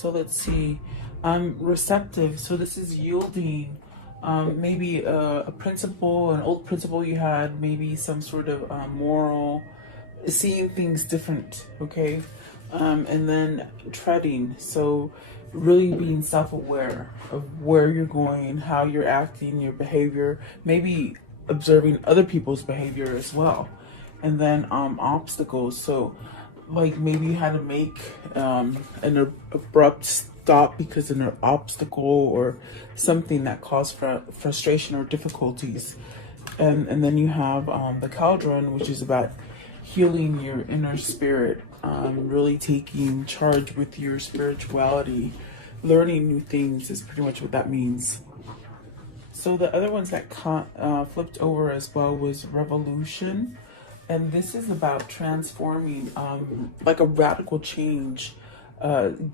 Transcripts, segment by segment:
So let's see. Receptive. So this is yielding. Maybe a principle, an old principle you had, maybe some sort of moral, seeing things different, okay? And then treading. So really being self-aware of where you're going, how you're acting, your behavior, maybe observing other people's behavior as well. And then obstacles. So like maybe you had to make an abrupt stop because of an obstacle or something that caused frustration or difficulties. And then you have the cauldron, which is about healing your inner spirit, really taking charge with your spirituality, learning new things is pretty much what that means. So the other ones that flipped over as well was revolution. And this is about transforming, like a radical change,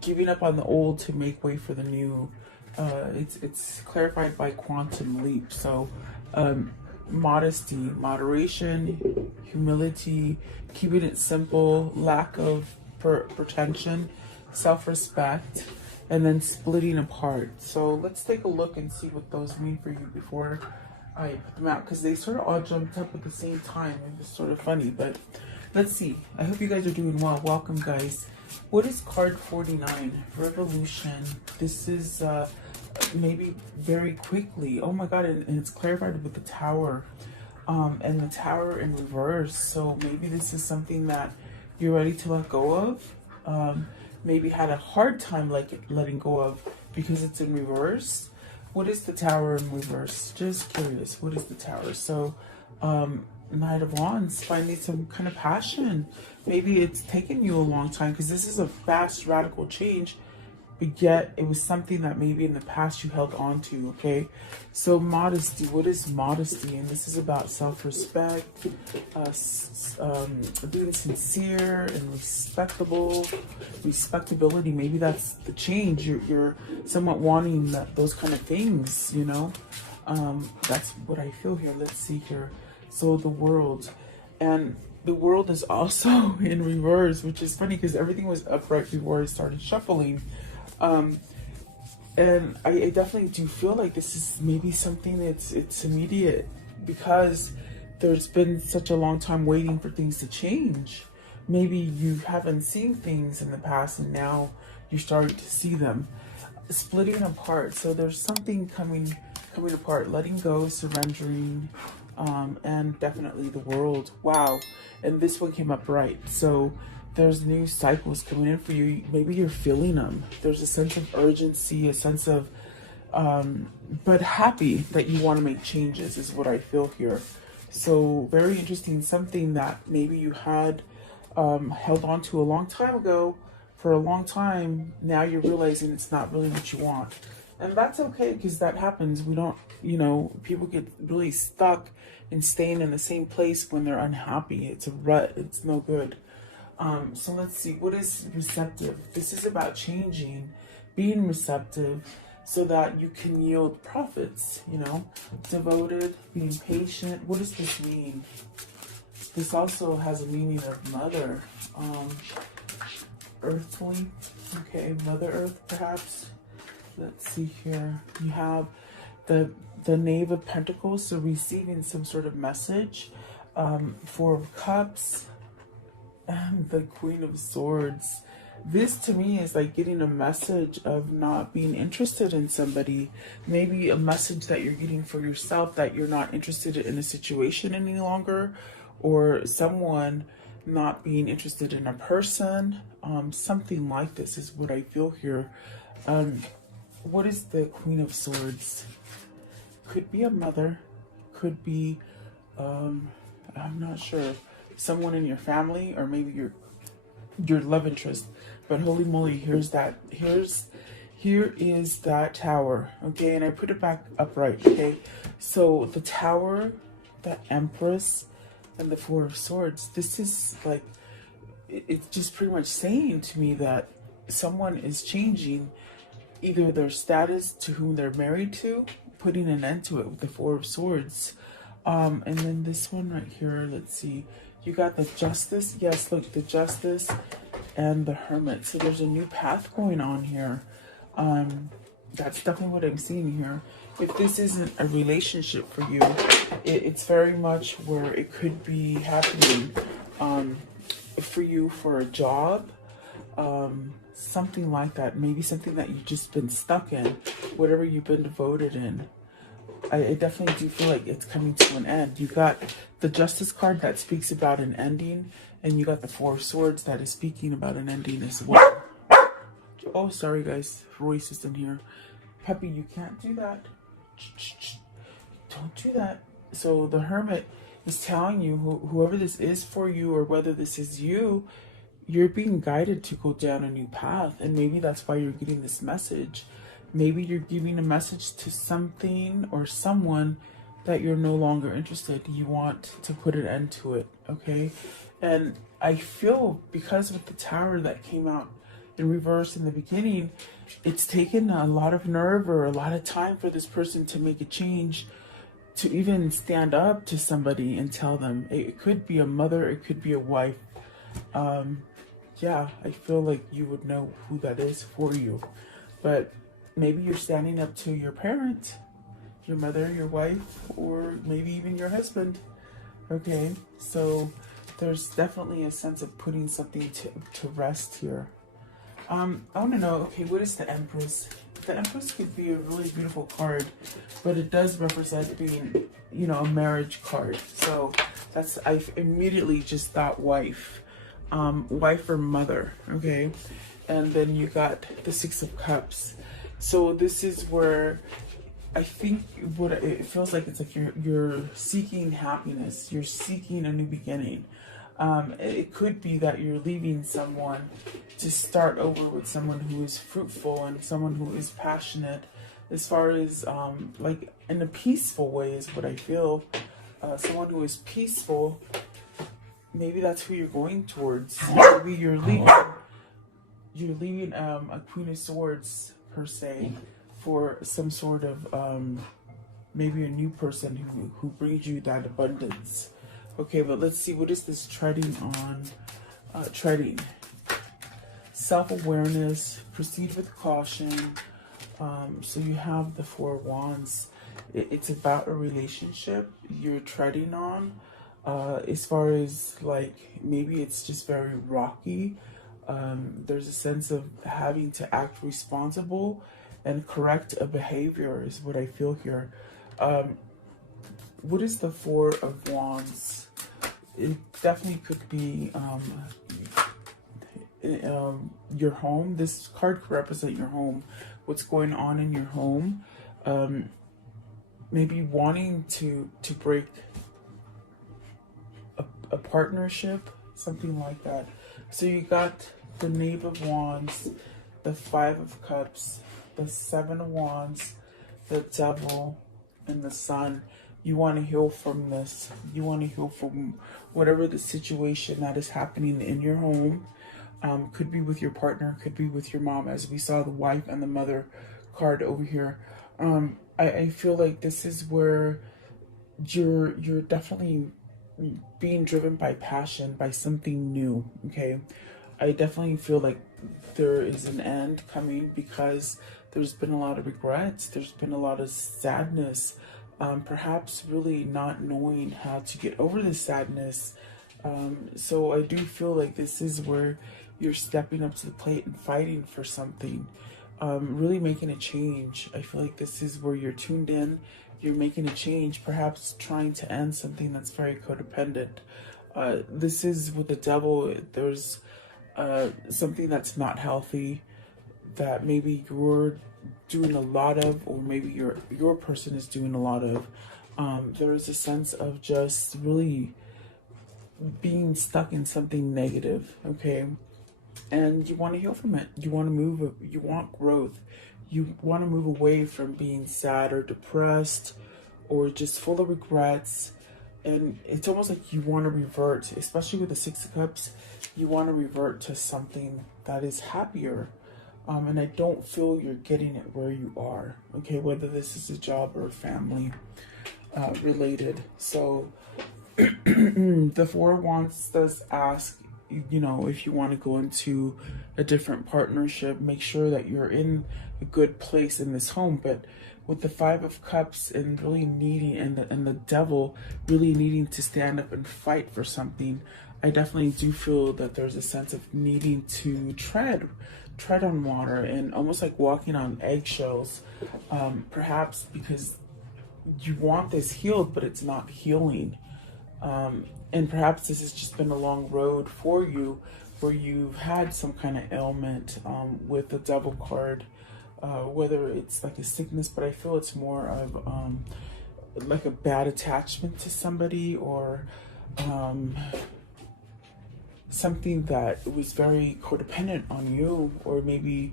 giving up on the old to make way for the new. It's clarified by quantum leap. So modesty, moderation, humility, keeping it simple, lack of pretension, self-respect, and then splitting apart. So let's take a look and see what those mean for you before I put them out, because they sort of all jumped up at the same time. It was sort of funny, but let's see. I hope you guys are doing well. Welcome, guys. What is card 49? Revolution. This is maybe very quickly. Oh my God, and it's clarified with the tower. And the tower in reverse. So maybe this is something that you're ready to let go of. Maybe had a hard time letting go of because it's in reverse. What is the tower in reverse? Just curious. What is the tower? So, Knight of Wands, finding some kind of passion. Maybe it's taken you a long time because this is a fast, radical change, but yet it was something that maybe in the past you held on to, okay? So modesty, what is modesty? And this is about self-respect, being sincere and respectability. Maybe that's the change. You're somewhat wanting those kind of things, you know? That's what I feel here. Let's see here. So the world, and the world is also in reverse, which is funny because everything was upright before I started shuffling. And I definitely do feel like this is maybe something it's immediate because there's been such a long time waiting for things to change. Maybe you haven't seen things in the past and now you're starting to see them. Splitting apart. So there's something coming apart, letting go, surrendering, and definitely the world. Wow. And this one came up right. So there's new cycles coming in for you. Maybe you're feeling them. There's a sense of urgency, a sense of, but happy that you want to make changes is what I feel here. So very interesting. Something that maybe you had held on to a long time ago for a long time. Now you're realizing it's not really what you want. And that's okay because that happens. We don't, people get really stuck in staying in the same place when they're unhappy. It's a rut. It's no good. So let's see, what is receptive? This is about changing, being receptive so that you can yield profits, devoted, being patient. What does this mean? This also has a meaning of mother, earthly, okay, Mother Earth perhaps. Let's see here. You have the Knave of Pentacles, so receiving some sort of message, Four of Cups, and the Queen of Swords. This to me is like getting a message of not being interested in somebody. Maybe a message that you're getting for yourself that you're not interested in a situation any longer, or someone not being interested in a person. Something like this is what I feel here. What is the Queen of Swords? Could be a mother, could be, I'm not sure, someone in your family, or maybe your love interest. But holy moly, here is that tower, okay? And I put it back upright, okay? So the tower, the Empress, and the Four of Swords, this is like, it's just pretty much saying to me that someone is changing either their status to whom they're married to, putting an end to it with the Four of Swords. And then this one right here, let's see. You got the Justice. Yes, look, the Justice. and the Hermit. So there's a new path going on here. That's definitely what I'm seeing here. If this isn't a relationship for you, it's very much where it could be happening for you for a job, something like that. Maybe something that you've just been stuck in, whatever you've been devoted in. I definitely do feel like it's coming to an end. You got the Justice card that speaks about an ending, and you got the Four of Swords that is speaking about an ending as well. Oh, sorry guys, Royce is in here. Puppy, you can't do that. Don't do that. So the Hermit is telling you, whoever this is for you, or whether this is you, you're being guided to go down a new path. And maybe that's why you're getting this message. Maybe you're giving a message to something or someone that you're no longer interested. You want to put an end to it, okay? And I feel, because with the Tower that came out in reverse in the beginning, it's taken a lot of nerve or a lot of time for this person to make a change, to even stand up to somebody and tell them. It could be a mother, it could be a wife. Yeah, I feel like you would know who that is for you. But maybe you're standing up to your parent, your mother, your wife, or maybe even your husband. Okay, so there's definitely a sense of putting something to rest here. I want to know, okay, what is the Empress? The Empress could be a really beautiful card, but it does represent being, you know, a marriage card. So that's, I immediately just thought wife, wife or mother, okay? And then you got the Six of Cups. So this is where I think what it feels like, it's like you're seeking happiness. You're seeking a new beginning. It could be that you're leaving someone to start over with someone who is fruitful and someone who is passionate, as far as like in a peaceful way is what I feel. Someone who is peaceful. Maybe that's who you're going towards. Maybe you're leaving a Queen of Swords per se for some sort of maybe a new person who brings you that abundance. Okay, but let's see, what is this treading on? Treading. Self-awareness, proceed with caution. So you have the Four of Wands. It's about a relationship you're treading on. As far as like, maybe it's just very rocky. There's a sense of having to act responsible and correct a behavior is what I feel here. What is the Four of Wands? It definitely could be your home. This card could represent your home. What's going on in your home? Maybe wanting to break a partnership, something like that. So you got the Knave of Wands, the Five of Cups, the Seven of Wands, the Devil, and the Sun. You want to heal from this. You want to heal from whatever the situation that is happening in your home. Could be with your partner, could be with your mom, as we saw the wife and the mother card over here. I feel like this is where you're definitely being driven by passion, by something new, okay? I definitely feel like there is an end coming, because there's been a lot of regrets, there's been a lot of sadness, perhaps really not knowing how to get over the sadness. So I do feel like this is where you're stepping up to the plate and fighting for something, really making a change. I feel like this is where you're tuned in, you're making a change, perhaps trying to end something that's very codependent. This is with the Devil, there's something that's not healthy, that maybe you're doing a lot of, or maybe your person is doing a lot of. There is a sense of just really being stuck in something negative, okay? And you want to heal from it. You want to move, you want growth. You want to move away from being sad or depressed or just full of regrets. And it's almost like you want to revert, especially with the Six of Cups, you want to revert to something that is happier. And I don't feel you're getting it where you are, okay? Whether this is a job or a family related. So the Four of Wands does ask you know, if you want to go into a different partnership, make sure that you're in a good place in this home. But with the Five of Cups and really needing, and the devil really needing to stand up and fight for something, I definitely do feel that there's a sense of needing to tread on water and almost like walking on eggshells, perhaps because you want this healed, but it's not healing. And perhaps this has just been a long road for you where you've had some kind of ailment, with the devil card, whether it's like a sickness, but I feel it's more of like a bad attachment to somebody, or something that was very codependent on you, or maybe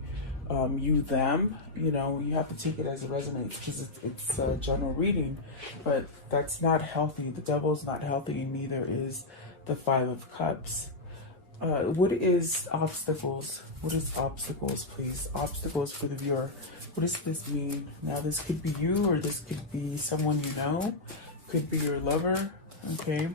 you them. You know, you have to take it as it resonates, because it's a general reading, but that's not healthy. The devil's not healthy, and neither is the Five of Cups. What is obstacles? What is obstacles, please? Obstacles for the viewer. What does this mean? Now, this could be you, or this could be someone you know. Could be your lover. Okay.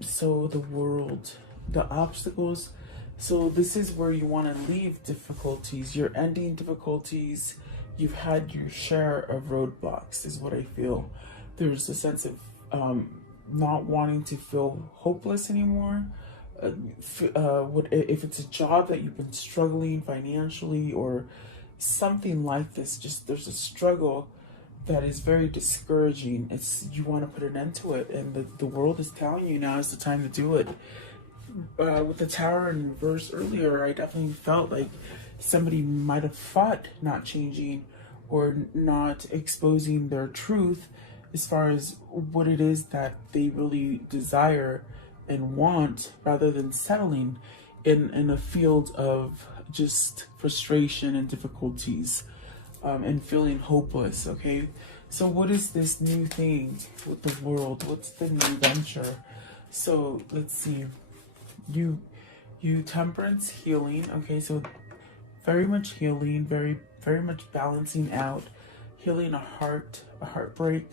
So the world, the obstacles. So this is where you want to leave difficulties. You're ending difficulties. You've had your share of roadblocks, is what I feel. There's a sense of not wanting to feel hopeless anymore. If it's a job that you've been struggling financially or something like this, just there's a struggle that is very discouraging. You want to put an end to it, and the world is telling you now is the time to do it. With the Tower in reverse earlier, I definitely felt like somebody might have fought not changing or not exposing their truth as far as what it is that they really desire and want, rather than settling in a field of just frustration and difficulties, and feeling hopeless. Okay, so what is this new thing with the world? What's the new venture? So let's see. You Temperance, healing. Okay, so very much healing, very much balancing out, healing a heartbreak,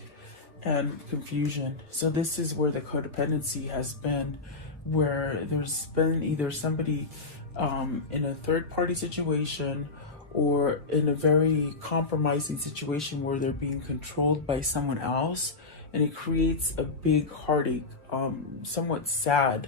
and confusion. So this is where the codependency has been, where there's been either somebody in a third party situation, or in a very compromising situation where they're being controlled by someone else, and it creates a big heartache, somewhat sad.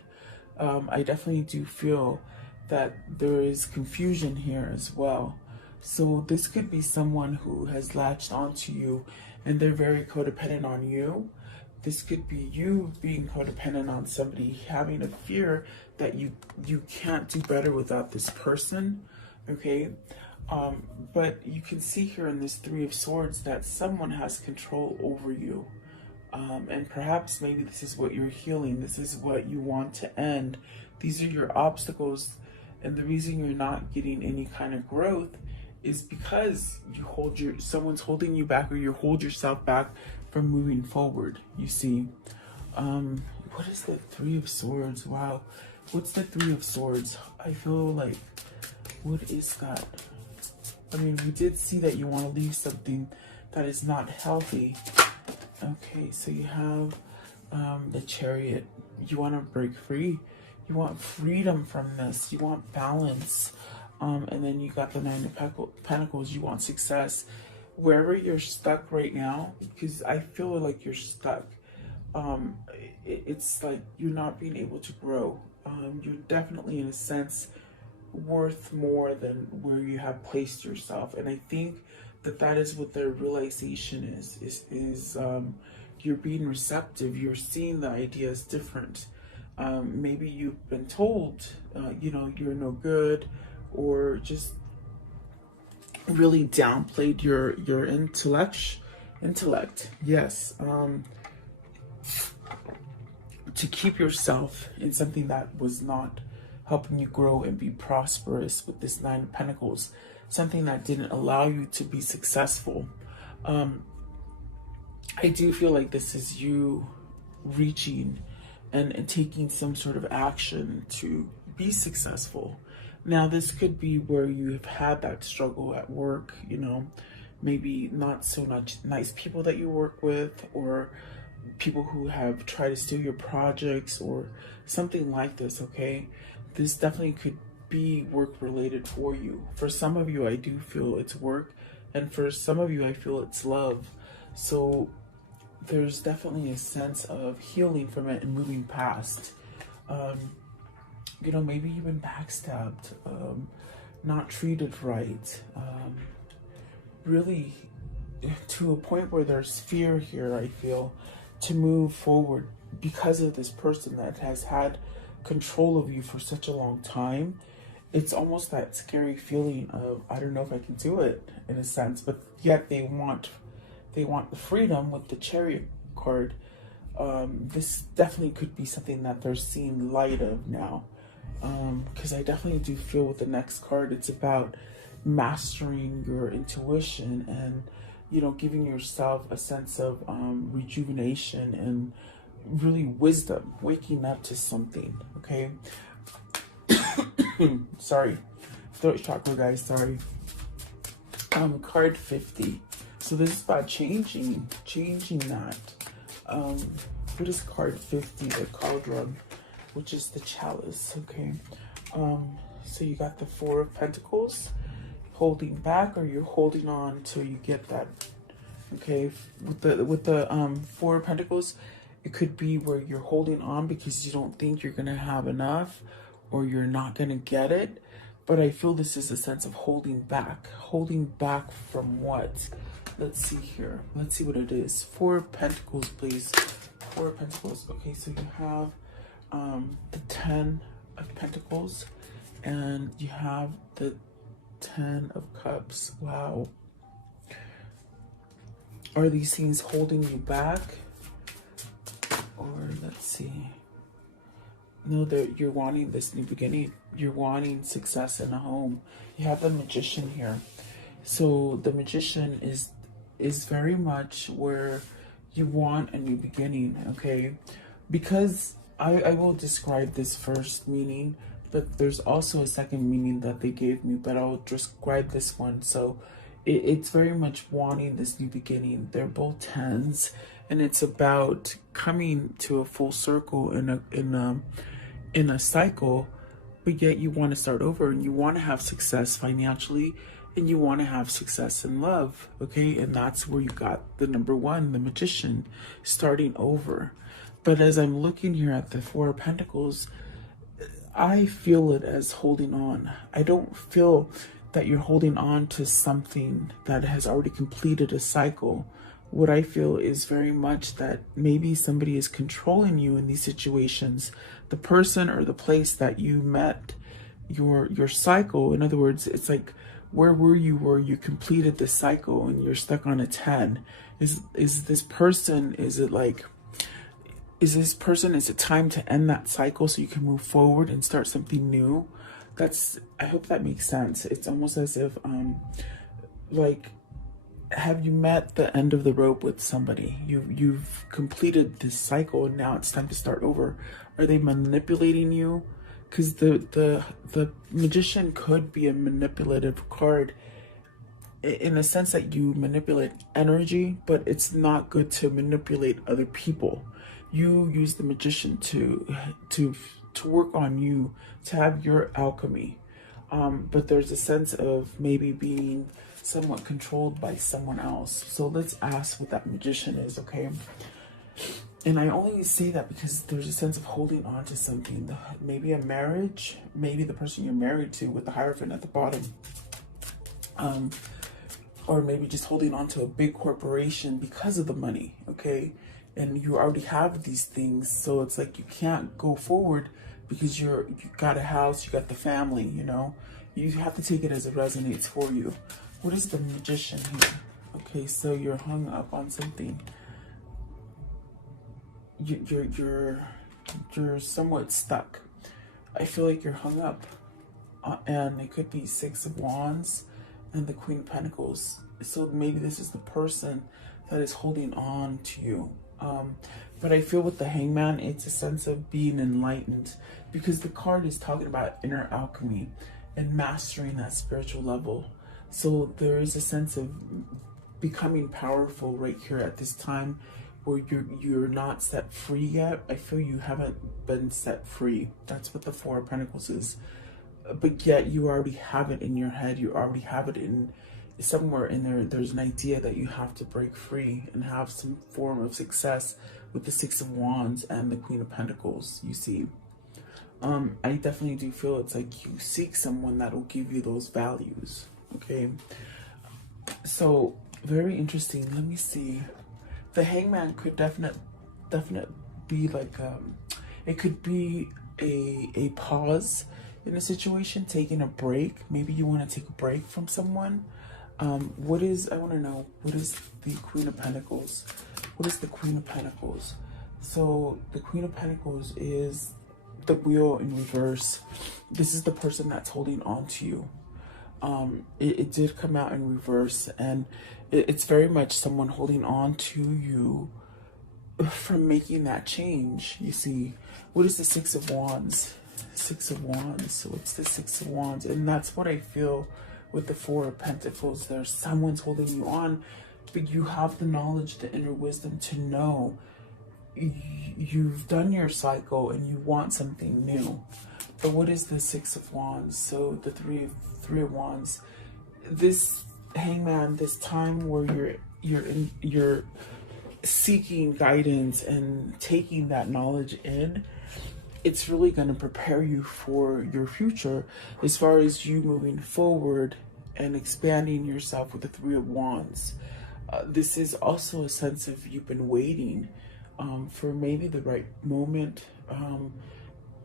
I definitely do feel that there is confusion here as well. So this could be someone who has latched onto you and they're very codependent on you. This could be you being codependent on somebody, having a fear that you can't do better without this person. Okay, but you can see here in this Three of Swords that someone has control over you. And perhaps maybe this is what you're healing. This is what you want to end. These are your obstacles. And the reason you're not getting any kind of growth is because someone's holding you back, or you hold yourself back from moving forward. You see, what is the Three of Swords? Wow. What's the Three of Swords? I feel like, what is that? I mean, we did see that you want to leave something that is not healthy. Okay, so you have the Chariot. You want to break free. You want freedom from this. You want balance. And then you got the Nine of Pentacles. You want success. Wherever you're stuck right now, because I feel like you're stuck. It's like you're not being able to grow. You're definitely, in a sense, worth more than where you have placed yourself. And I think that is what their realization is you're being receptive. You're seeing the ideas different. Maybe you've been told, you're no good, or just really downplayed your intellect. Yes. To keep yourself in something that was not helping you grow and be prosperous with this Nine of Pentacles, something that didn't allow you to be successful. I do feel like this is you reaching and taking some sort of action to be successful. Now, this could be where you've had that struggle at work, maybe not so much nice people that you work with, or people who have tried to steal your projects or something like this, okay? This definitely could be work related for you. For some of you, I do feel it's work, and for some of you, I feel it's love. So there's definitely a sense of healing from it and moving past. Um, you know, maybe you've been backstabbed, not treated right, really to a point where there's fear here, I feel, to move forward because of this person that has had control of you for such a long time. It's almost that scary feeling of, I don't know if I can do it, in a sense, but yet they want the freedom with the Chariot card. This definitely could be something that they're seeing light of now. Because I definitely do feel with the next card, it's about mastering your intuition and, you know, giving yourself a sense of rejuvenation and really wisdom, waking up to something, okay? Sorry, throat chakra, guys, sorry. Card 50. So this is about changing that. What is card 50? The cauldron, which is the chalice, okay? So you got the Four of Pentacles, holding back, or you're holding on till you get that, okay? With the Four of Pentacles, it could be where you're holding on because you don't think you're gonna have enough, or you're not gonna get it. But I feel this is a sense of holding back. Holding back from what? Let's see here. Let's see what it is. Four of Pentacles, please. Four of Pentacles. Okay, so you have the Ten of Pentacles, and you have the Ten of Cups. Wow. Are these things holding you back? Or let's see. No, you're wanting this new beginning. You're wanting success in a home. You have the Magician here. So the Magician is very much where you want a new beginning, okay? Because I will describe this first meaning, but there's also a second meaning that they gave me, but I'll describe this one. So it's very much wanting this new beginning. They're both tens, and it's about coming to a full circle in a cycle, but yet you want to start over and you want to have success financially and you want to have success in love, okay? And that's where you got the number one, the Magician, starting over. But as I'm looking here at the Four of Pentacles, I feel it as holding on. I don't feel that you're holding on to something that has already completed a cycle. What I feel is very much that maybe somebody is controlling you in these situations. The person or the place that you met your cycle. In other words, it's like, where were you where you completed the cycle and you're stuck on a 10? Is this person, is it time to end that cycle so you can move forward and start something new? I hope that makes sense. It's almost as if, like, have you met the end of the rope with somebody? You've completed this cycle and now it's time to start over. Are they manipulating you? Because the Magician could be a manipulative card in the sense that you manipulate energy, but it's not good to manipulate other people. You use the Magician to work on you, to have your alchemy. But there's a sense of maybe being somewhat controlled by someone else. So let's ask what that Magician is, okay? And I only say that because there's a sense of holding on to something. Maybe a marriage, maybe the person you're married to with the Hierophant at the bottom. Or maybe just holding on to a big corporation because of the money, okay? And you already have these things, so it's like you can't go forward because you got a house, you got the family, you know? You have to take it as it resonates for you. What is the Magician here? Okay, so you're hung up on something. You're somewhat stuck. I feel like you're hung up, and it could be Six of Wands and the Queen of Pentacles. So maybe this is the person that is holding on to you. But I feel with the Hangman, it's a sense of being enlightened, because the card is talking about inner alchemy and mastering that spiritual level. So there is a sense of becoming powerful right here at this time where you're not set free yet. I feel you haven't been set free. That's what the Four of Pentacles is. But yet you already have it in your head. You already have it in somewhere in there. There's an idea that you have to break free and have some form of success with the Six of Wands and the Queen of Pentacles, you see. I definitely do feel it's like you seek someone that will give you those values, okay? So, very interesting. Let me see. The Hangman could definitely be like, it could be a pause in a situation, taking a break. Maybe you want to take a break from someone. I want to know, what is the Queen of Pentacles? What is the Queen of Pentacles? So the Queen of Pentacles is the Wheel in reverse. This is the person that's holding on to you. It did come out in reverse, and it's very much someone holding on to you from making that change. You see, what is the Six of Wands? Six of Wands. So what's the Six of Wands? And that's what I feel with the Four of Pentacles. There's someone's holding you on, but you have the knowledge, the inner wisdom to know you've done your cycle and you want something new. But what is the Six of Wands? So the Three of Wands. This Hangman, this time where you're seeking guidance and taking that knowledge in, it's really going to prepare you for your future as far as you moving forward and expanding yourself with the Three of Wands. This is also a sense of you've been waiting for maybe the right moment,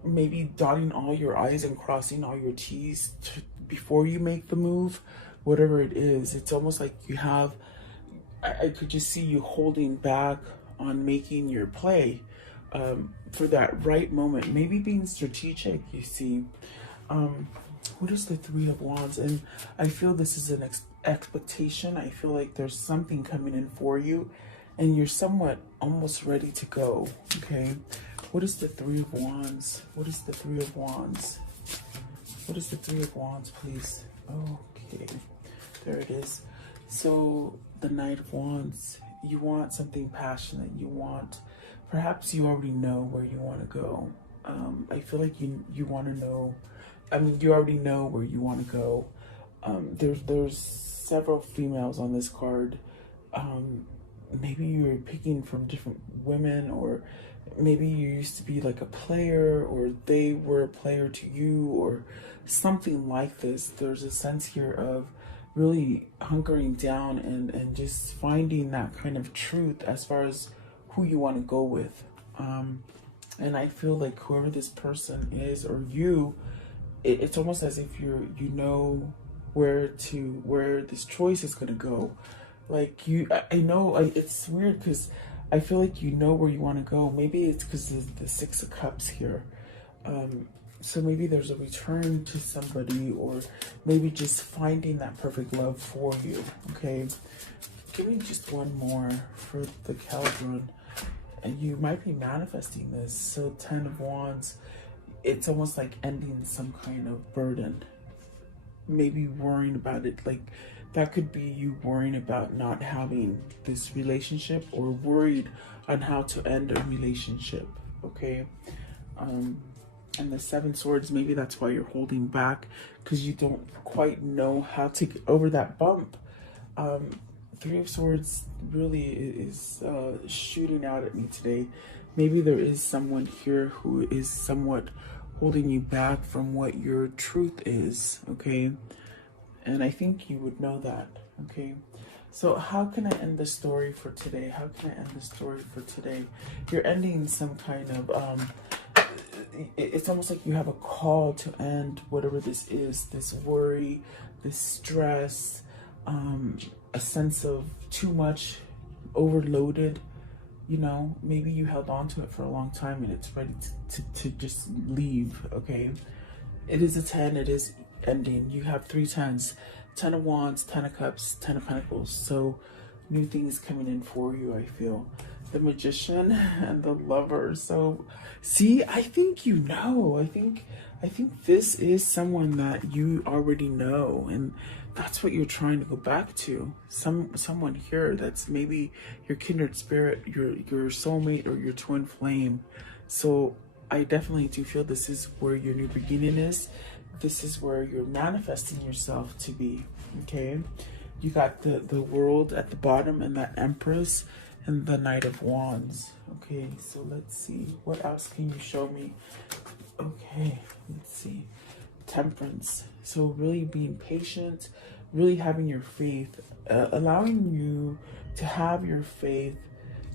maybe dotting all your I's and crossing all your T's before you make the move, whatever it is. It's almost like you have, I could just see you holding back on making your play for that right moment, maybe being strategic, you see. What is the Three of Wands? And I feel this is an expectation. I feel like there's something coming in for you and you're somewhat almost ready to go, okay? What is the Three of Wands? What is the Three of Wands? What is the Three of Wands, please? Okay, there it is. So the Knight of Wands, you want something passionate. You want, perhaps you already know where you want to go. I feel like you want to know, I mean, you already know where you want to go. There's several females on this card. Maybe you're picking from different women, or maybe you used to be like a player, or they were a player to you, or something like this. There's a sense here of really hunkering down and just finding that kind of truth as far as who you want to go with. And I feel like whoever this person is, or you, it's almost as if you know where this choice is going to go. Like I know it's weird because I feel like you know where you want to go. Maybe it's because of the Six of Cups here. So maybe there's a return to somebody, or maybe just finding that perfect love for you, okay? Give me just one more for the Cauldron. And you might be manifesting this. So 10 of Wands, it's almost like ending some kind of burden. Maybe worrying about it, like that could be you worrying about not having this relationship, or worried on how to end a relationship, okay? And the Seven Swords, maybe that's why you're holding back, because you don't quite know how to get over that bump. Three of Swords really is shooting out at me today. Maybe there is someone here who is somewhat holding you back from what your truth is, okay? And I think you would know that, okay? So how can I end the story for today? How can I end the story for today? You're ending some kind of, it's almost like you have a call to end whatever this is, this worry, this stress, a sense of too much, overloaded, you know, maybe you held on to it for a long time and it's ready to just leave, okay? It is a 10, it is ending. You have 3 10s, 10 of Wands, 10 of Cups, 10 of Pentacles. So new things coming in for you, I feel. The Magician and the Lover. So see, I think you know. I think this is someone that you already know, and that's what you're trying to go back to. Someone here that's maybe your kindred spirit, your soulmate, or your twin flame. So I definitely do feel this is where your new beginning is. This is where you're manifesting yourself to be. Okay, you got the world at the bottom, and that Empress, and the Knight of Wands. Okay, so let's see, what else can you show me? Okay, let's see. Temperance. So really being patient, really having your faith, allowing you to have your faith,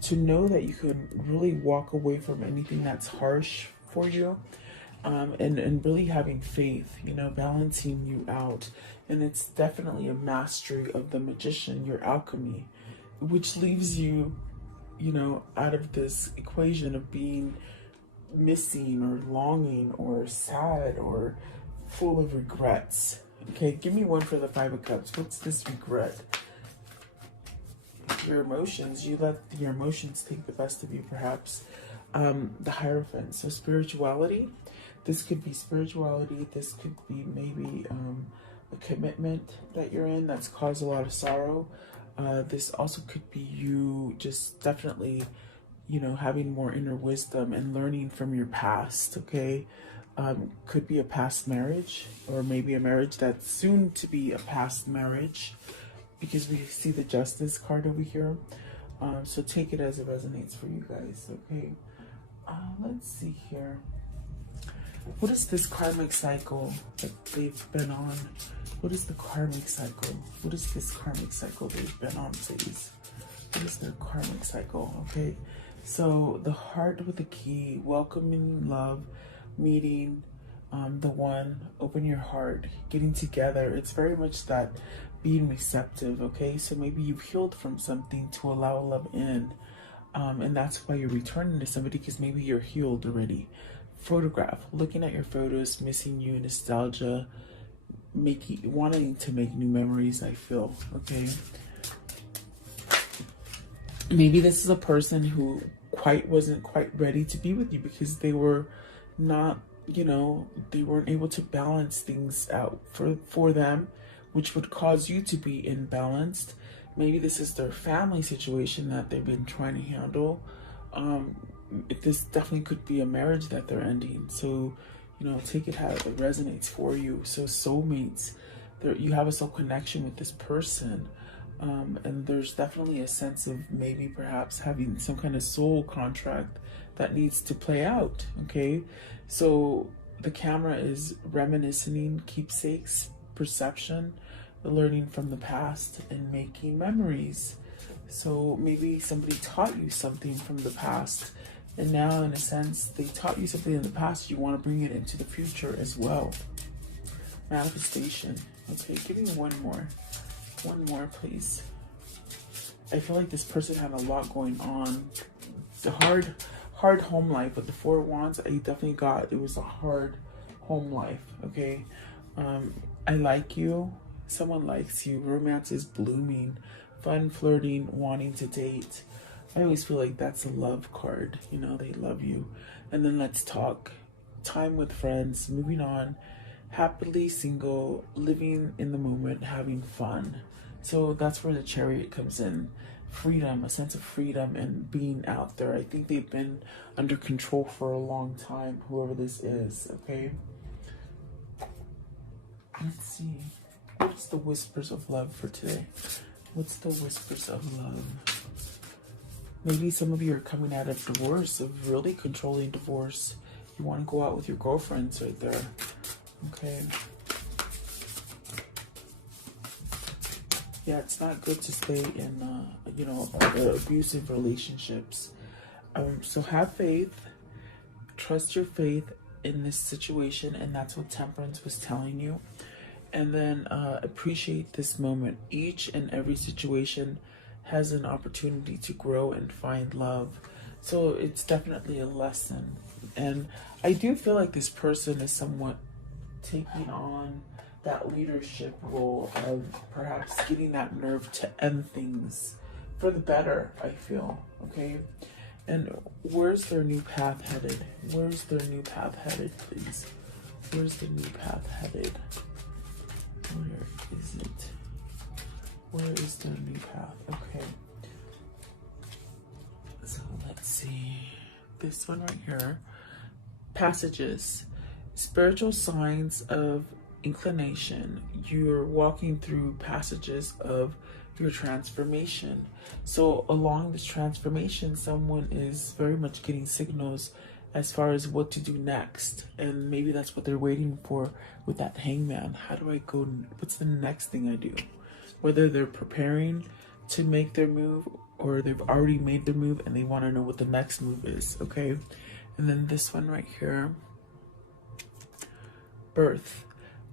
to know that you can really walk away from anything that's harsh for you, and really having faith, you know, balancing you out. And it's definitely a mastery of the magician, your alchemy, which leaves you, you know, out of this equation of being missing or longing or sad or full of regrets. Okay, give me one for the Five of Cups. What's this regret? Your emotions. You let your emotions take the best of you, perhaps. The Hierophant. So spirituality. This could be spirituality. This could be maybe a commitment that you're in that's caused a lot of sorrow. This also could be you just definitely, you know, having more inner wisdom and learning from your past. Okay. Could be a past marriage, or maybe a marriage that's soon to be a past marriage, because we see the Justice card over here. So take it as it resonates for you guys. Okay, let's see here. What is this karmic cycle that they've been on? What is the karmic cycle? What is this karmic cycle they've been on, please? What is their karmic cycle? Okay, so the Heart with the Key, welcoming love, meeting the one, open your heart, getting together. It's very much that being receptive. Okay, so maybe you've healed from something to allow love in, and that's why you're returning to somebody, because maybe you're healed already. Photograph, looking at your photos, missing you, nostalgia, wanting to make new memories, I feel. Okay, maybe this is a person who wasn't quite ready to be with you, because they were not, you know, they weren't able to balance things out for them, which would cause you to be imbalanced. Maybe this is their family situation that they've been trying to handle. This definitely could be a marriage that they're ending. So, you know, take it how it resonates for you. So soulmates, you have a soul connection with this person. And there's definitely a sense of maybe perhaps having some kind of soul contract that needs to play out. Okay, so the camera is reminiscing, keepsakes, perception, learning from the past, and making memories. So maybe somebody taught you something from the past, and now in a sense they taught you something in the past, you want to bring it into the future as well. Manifestation. Okay, give me one more please. I feel like this person had a lot going on. It's a hard home life. With the Four of Wands, I definitely got, it was a hard home life. Okay, I like you, someone likes you, romance is blooming, fun, flirting, wanting to date. I always feel like that's a love card, you know, they love you. And then let's talk, time with friends, moving on, happily single, living in the moment, having fun. So that's where the Chariot comes in. Freedom, a sense of freedom and being out there. I think they've been under control for a long time, whoever this is. Okay, let's see. What's the whispers of love for today? What's the whispers of love? Maybe some of you are coming out of divorce, of really controlling divorce. You want to go out with your girlfriends right there. Okay. Yeah, it's not good to stay in, you know, abusive relationships. So have faith, trust your faith in this situation, and that's what Temperance was telling you. And then appreciate this moment. Each and every situation has an opportunity to grow and find love. So it's definitely a lesson. And I do feel like this person is somewhat taking on that leadership role of perhaps getting that nerve to end things for the better, I feel. Okay, and where's their new path headed? Where's their new path headed, please? Where's the new path headed? Where is it? Where is the new path? Okay. So let's see. This one right here. Passages. Spiritual signs of inclination. You're walking through passages of your transformation. So along this transformation, someone is very much getting signals as far as what to do next. And maybe that's what they're waiting for with that hangman. How do I go? What's the next thing I do? Whether they're preparing to make their move or they've already made their move and they want to know what the next move is, okay? And then this one right here, birth.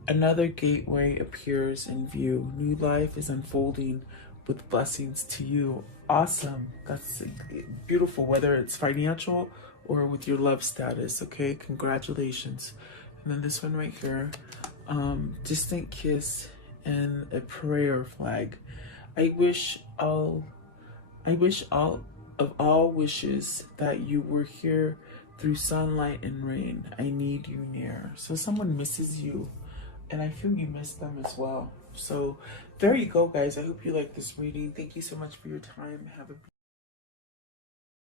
Another gateway appears in view. New life is unfolding with blessings to you. Awesome. That's beautiful, whether it's financial or with your love status, okay? Congratulations. And then this one right here, distant kiss and a prayer flag. I wish all of all wishes that you were here through sunlight and rain. I need you near. So someone misses you, and I feel you miss them as well. So there you go, guys. I hope you like this reading. Thank you so much for your time. Have a